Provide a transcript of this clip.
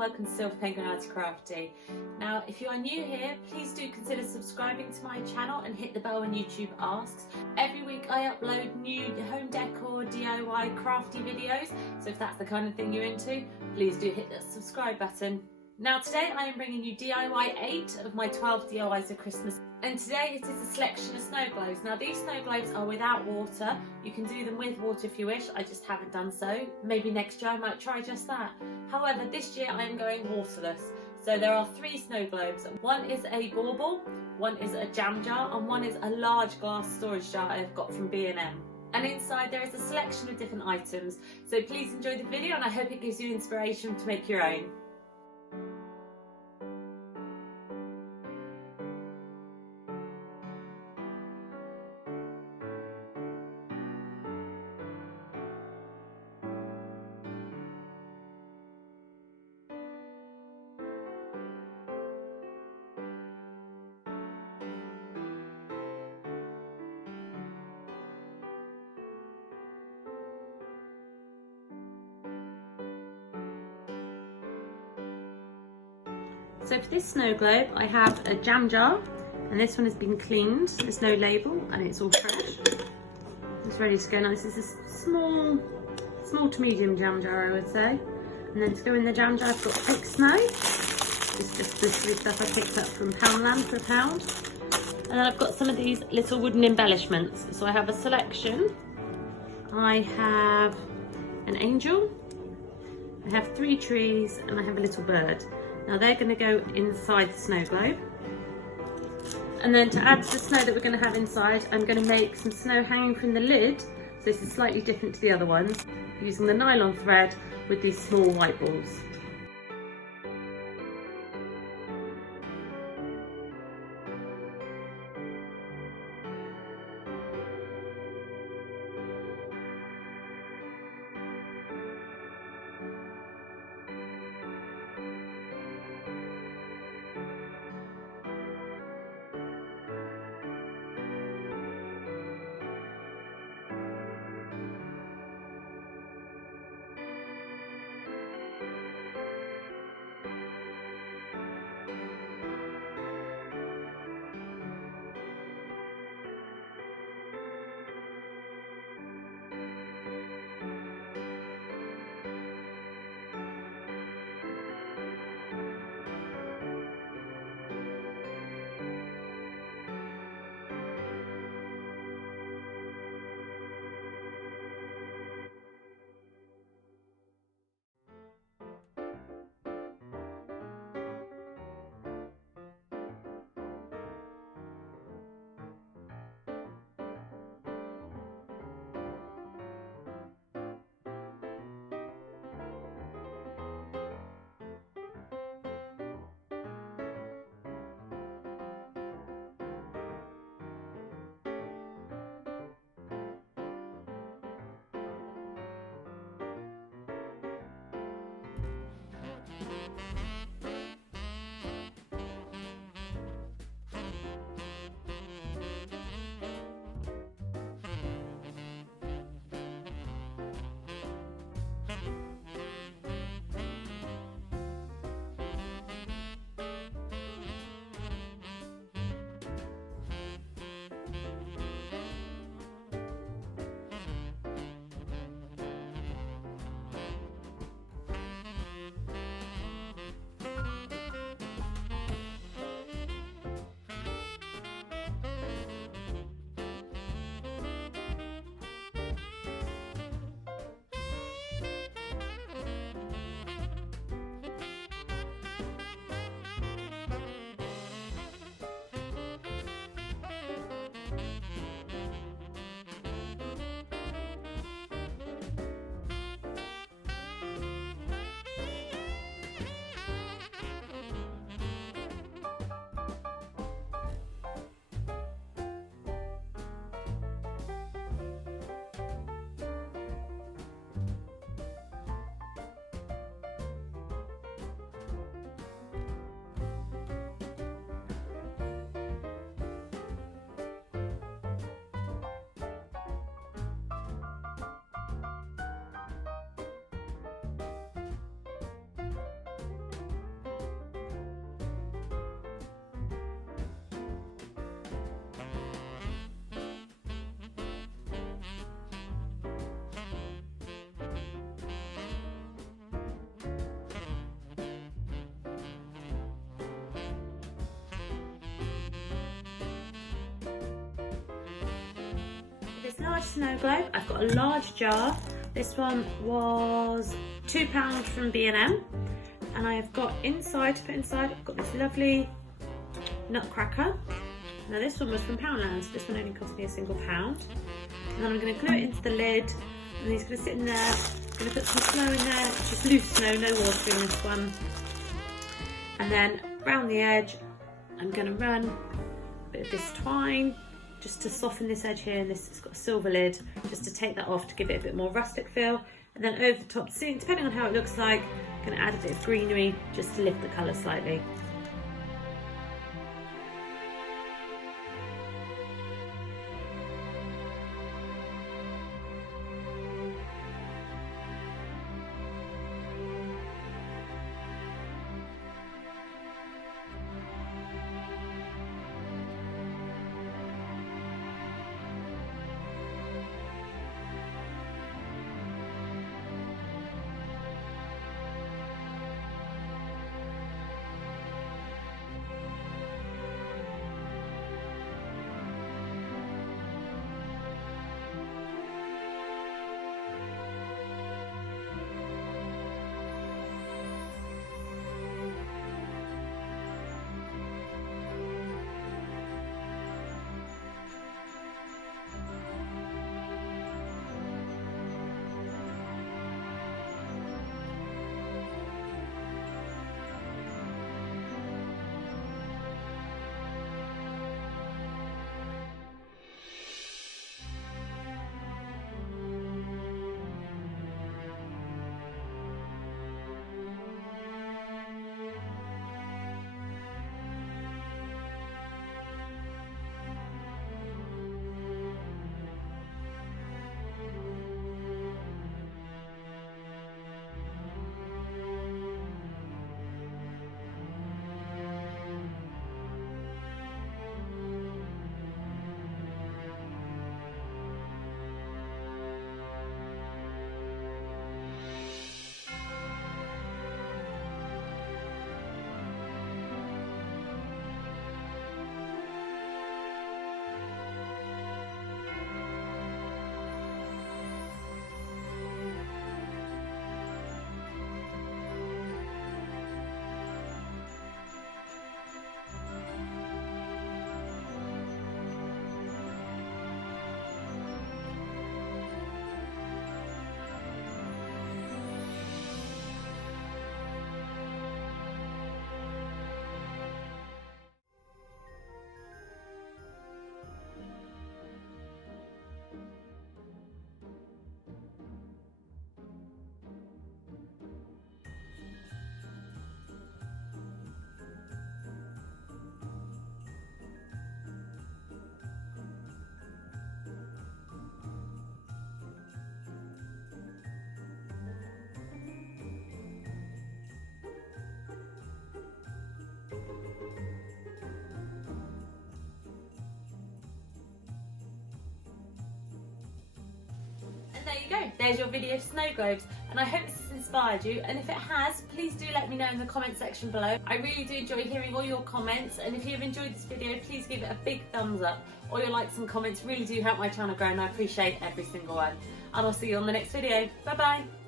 welcome to SilverPenguinArtyCrafty. Now, if you are new here, please do consider subscribing to my channel and hit the bell when YouTube asks. Every week I upload new home decor, DIY, crafty videos, so if that's the kind of thing you're into, please do hit that subscribe button. Now today I am bringing you DIY 8 of my 12 DIYs for Christmas, and today it is a selection of snow globes. Now these snow globes are without water. You can do them with water if you wish, I just haven't done so. Maybe next year I might try just that. However, this year I am going waterless. So there are 3 snow globes. One is a bauble, one is a jam jar, and one is a large glass storage jar I've got from B&M. And inside there is a selection of different items. So please enjoy the video and I hope it gives you inspiration to make your own. So for this snow globe, I have a jam jar, and this one has been cleaned. There's no label, and it's all fresh. It's ready to go. Now this is a small to medium jam jar, I would say. And then to go in the jam jar, I've got fake snow. It's just this stuff I picked up from Poundland for £1. And then I've got some of these little wooden embellishments. So I have a selection. I have an angel. I have 3 trees, and I have a little bird. Now they're going to go inside the snow globe. And then to add to the snow that we're going to have inside, I'm going to make some snow hanging from the lid. So this is slightly different to the other ones, using the nylon thread with these small white balls. large snow globe. I've got a large jar. This one was £2 from B&M. And I have got inside, to put inside, I've got this lovely nutcracker. Now this one was from Poundland, so this one only cost me £1. And then I'm going to glue it into the lid, and he's going to sit in there. I'm going to put some snow in there, just loose snow, no water in this one. And then around the edge, I'm going to run a bit of this twine, just to soften this edge here, and this has got a silver lid, just to take that off to give it a bit more rustic feel. And then over the top, depending on how it looks like, I'm going to add a bit of greenery just to lift the colour slightly. There you go, there's your video of snow globes, and I hope this has inspired you, and if it has, please do let me know in the comment section below. I really do enjoy hearing all your comments, and if you've enjoyed this video, please give it a big thumbs up. All your likes and comments really do help my channel grow, and I appreciate every single one. And I'll see you on the next video. Bye bye.